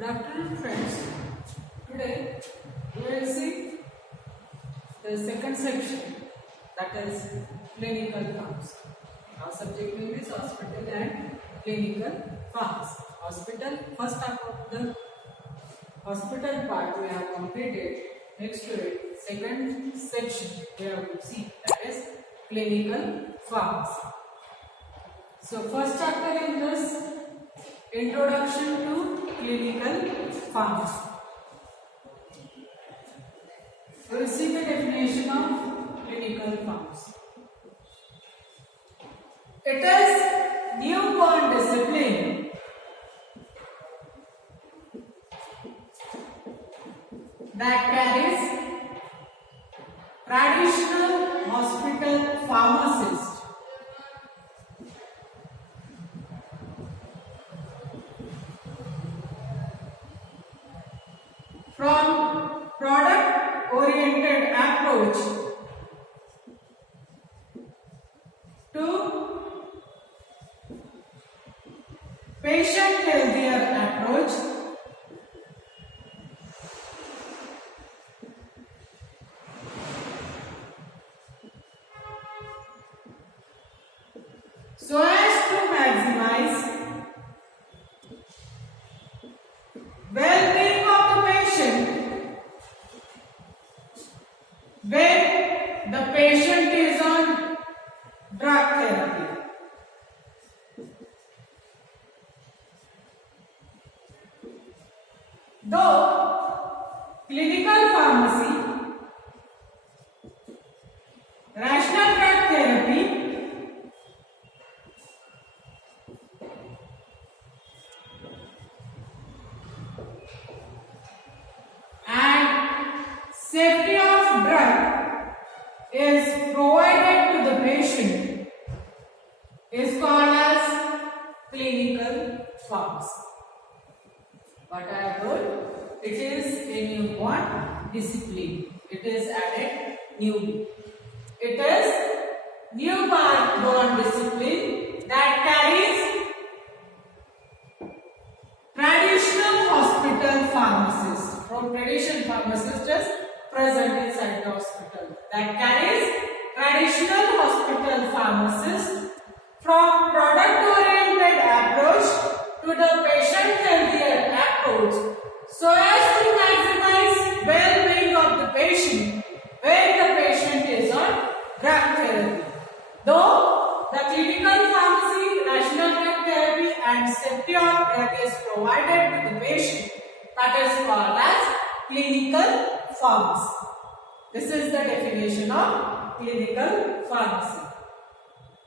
Good afternoon, friends. Today we will see the second section, that is clinical pharmacy. Our subject name is hospital and clinical pharmacy. Hospital, first half of the hospital part we have completed. Next to it, second section we have to see, that is clinical pharmacy. So first chapter in this, introduction to clinical pharmacy. We will see the definition of clinical pharmacy. It is newborn discipline that carries traditional hospital pharmacist from product-oriented approach to patient-healthier approach so as to maximize well-being of the patient when the patient is on drug therapy. Though clinical pharmacy, rational drug therapy, safety of drug is provided to the patient is called as clinical pharmacy. What I have told, it is a newborn discipline. It is added newly. It is newborn discipline that carries traditional hospital pharmacists. From traditional pharmacist is present inside the hospital. That carries traditional hospital pharmacist from product-oriented approach to the patient-healthier approach so as to maximize well-being of the patient when the patient is on drug therapy. Though the clinical pharmacy, rational drug therapy and safety of drug is provided to the patient, that is called as clinical pharmacy. This is the definition of clinical pharmacy.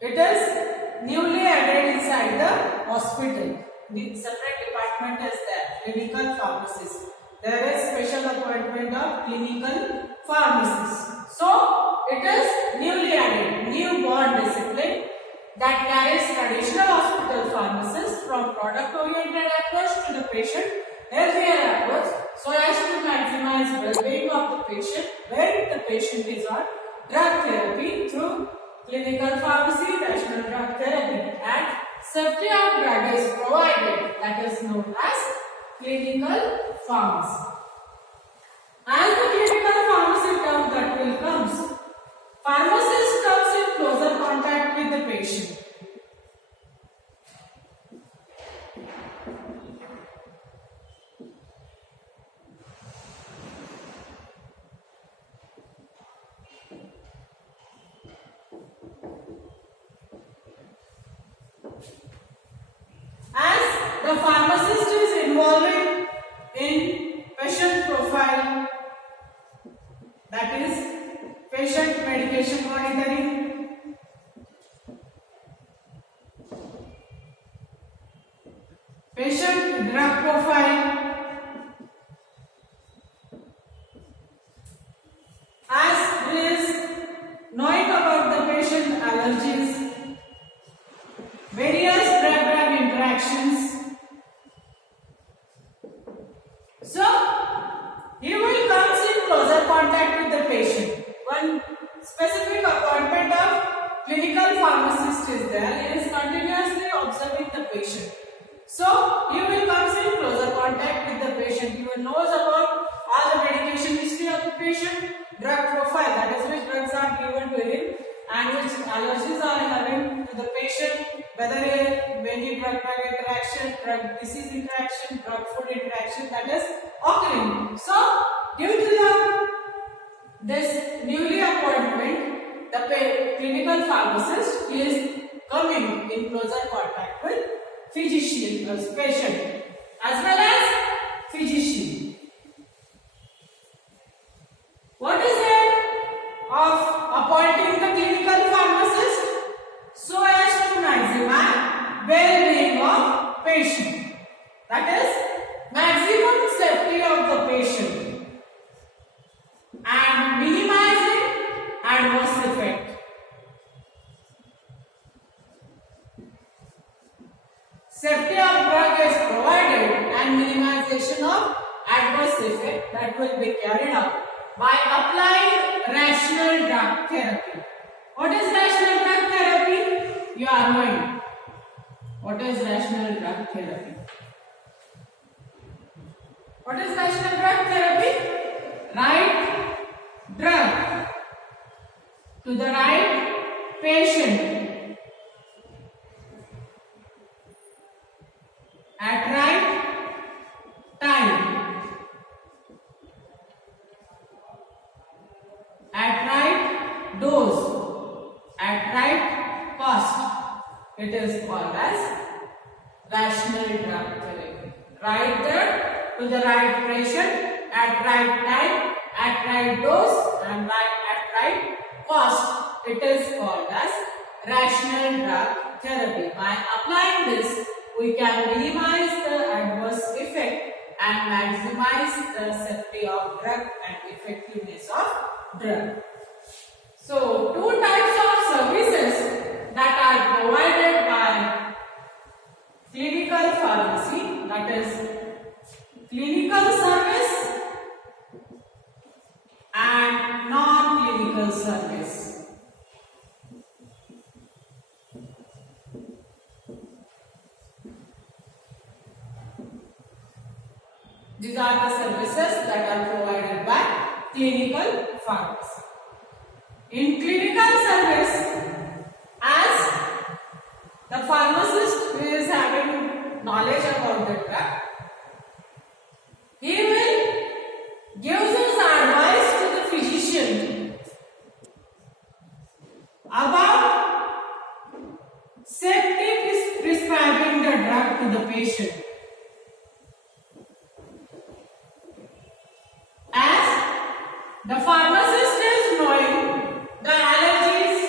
It is newly added inside the hospital. The separate department is there, clinical pharmacist. There is special appointment of clinical pharmacist. So, it is newly added, newborn discipline that carries traditional hospital pharmacist from product-oriented approach to the patient healthier approach so as to maximize well-being of the patient when the patient is on drug therapy through clinical pharmacy, rational drug therapy, and safety of drug is provided, that is known as clinical pharmacy. As the clinical pharmacy term that will comes, pharmacist comes in closer contact with the patient. As the pharmacist is involved in patient profile, that is patient medication monitoring, patient drug profile, as is knowing about the patient allergies, various drug-drug interactions. So, he will come in closer contact with the patient. One specific appointment of clinical pharmacist is there. He is continuously observing the patient. So, you will come in closer contact with patient, drug profile, that is which drugs are given to him and which allergies are having to the patient, whether any drug interaction, drug disease interaction, drug food interaction that is occurring. So due to this newly appointment, the clinical pharmacist is coming in closer contact with physician, patient as well as physician. What is it of appointing the clinical pharmacist? So as to maximize well-being of patient. That is maximum safety of the patient and minimizing adverse effect. Safety of drug is provided and minimization of adverse effect that will be carried out by applying rational drug therapy. What is rational drug therapy? You are knowing. What is rational drug therapy? What is rational drug therapy? Right drug to the right patient at right time at right dose at right cost. It is called as rational drug therapy. Right drug to the right patient at right time at right dose and at right cost. It is called as rational drug therapy. By applying this, we can minimize the adverse effect and maximize the safety of drug and effectiveness of drug. So, two types of services that are provided by clinical pharmacy, that is clinical service and non-clinical service. These are the services that are provided by clinical pharmacy. In clinical service, as the pharmacist is having knowledge about the drug, he will give his advice to the physician about safely prescribing the drug to the patient. The pharmacist is knowing the allergies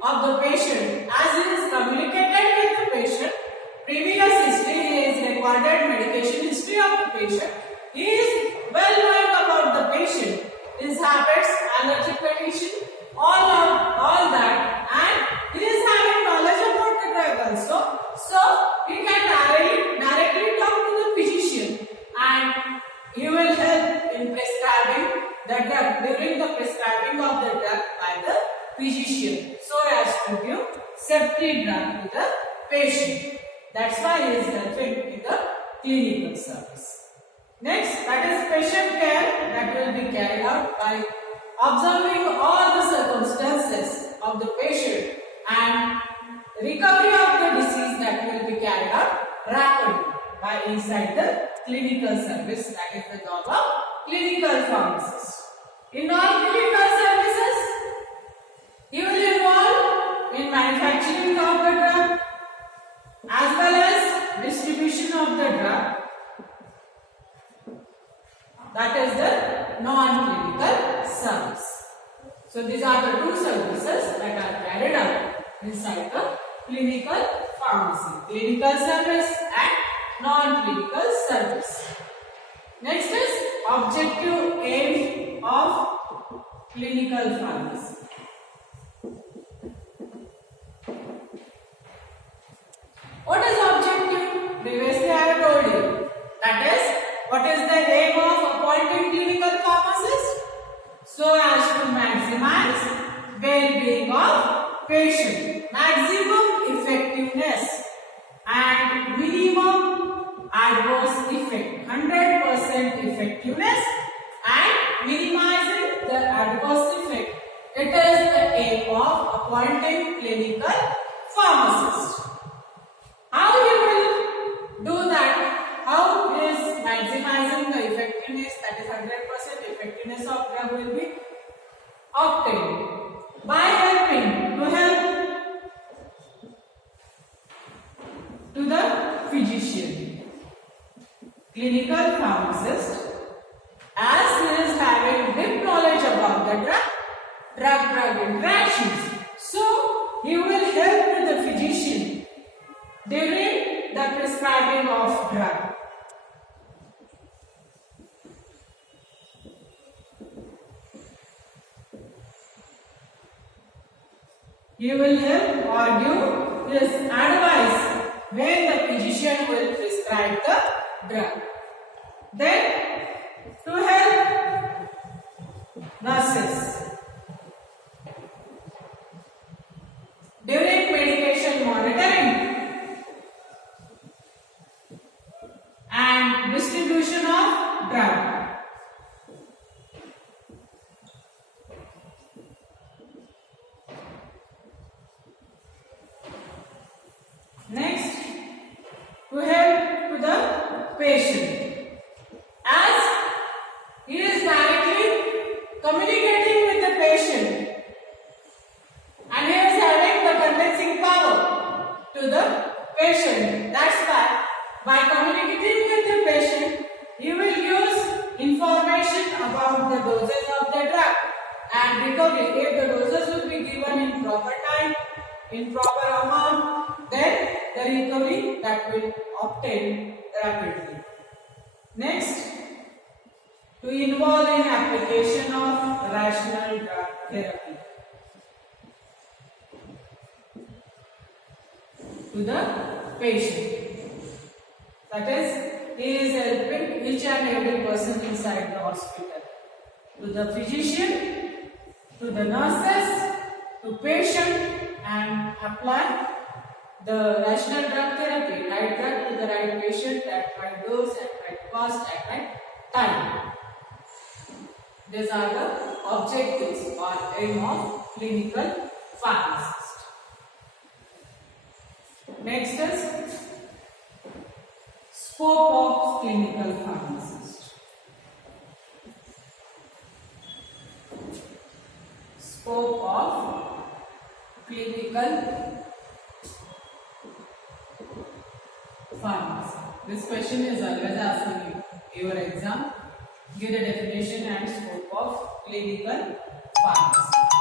of the patient as he is communicated with the patient, previous history, his recorded medication history of the patient. He is well knowing about the patient, his habits, allergic condition, all that, and he is having knowledge about the drug also. So he can directly talk to the physician and he will help in prescribing the drug during the prescribing of the drug by the physician so as to give safety drug to the patient. That's why he is helping in the clinical service. Next, that is patient care that will be carried out by observing all the circumstances of the patient and recovery of the disease that will be carried out rapidly by inside the clinical service. That is the job of clinical pharmacist. In non-clinical services, he will involve in manufacturing of the drug as well as distribution of the drug. That is the non-clinical service. So these are the two services that are carried out inside the clinical pharmacy. Clinical service and non-clinical service. Next is objective aim of clinical pharmacy. What is objective? Previously I have told you. That is, what is the aim of appointing clinical pharmacist? So as to maximize well-being of patient, maximum effectiveness and minimum adverse effect, 100% effectiveness and minimizing appointing clinical pharmacist. How he will do that? How he is maximizing the effectiveness, that is 100% effectiveness of drug will be obtained by helping to the physician, clinical pharmacist, as he is having deep knowledge about the drug interactions. So he will help to the physician during the prescribing of drug. He will help or give his advice when the physician will prescribe the drug. Then to help nurses during medication monitoring and distribution of drug. Next, to help to the patient, as he is directly communicating with the patient and he is having the convincing power to the patient. That's why by communicating with the patient, he will use information about the doses of the drug and recovery. If the doses will be given in proper time, in proper amount, then the recovery that will obtain rapidly. Next, to involve in application of rational drug therapy to the patient. That is, he is helping each and every person inside the hospital, to the physician, to the nurses, to patient, and apply the rational drug therapy, right drug to the right patient at right dose, at right cost, at right time. These are the objectives or aim of clinical pharmacist. Next is scope of clinical pharmacist. Scope of clinical pharmacy. This question is always asking you your exam. Give the definition and scope of clinical pharmacy.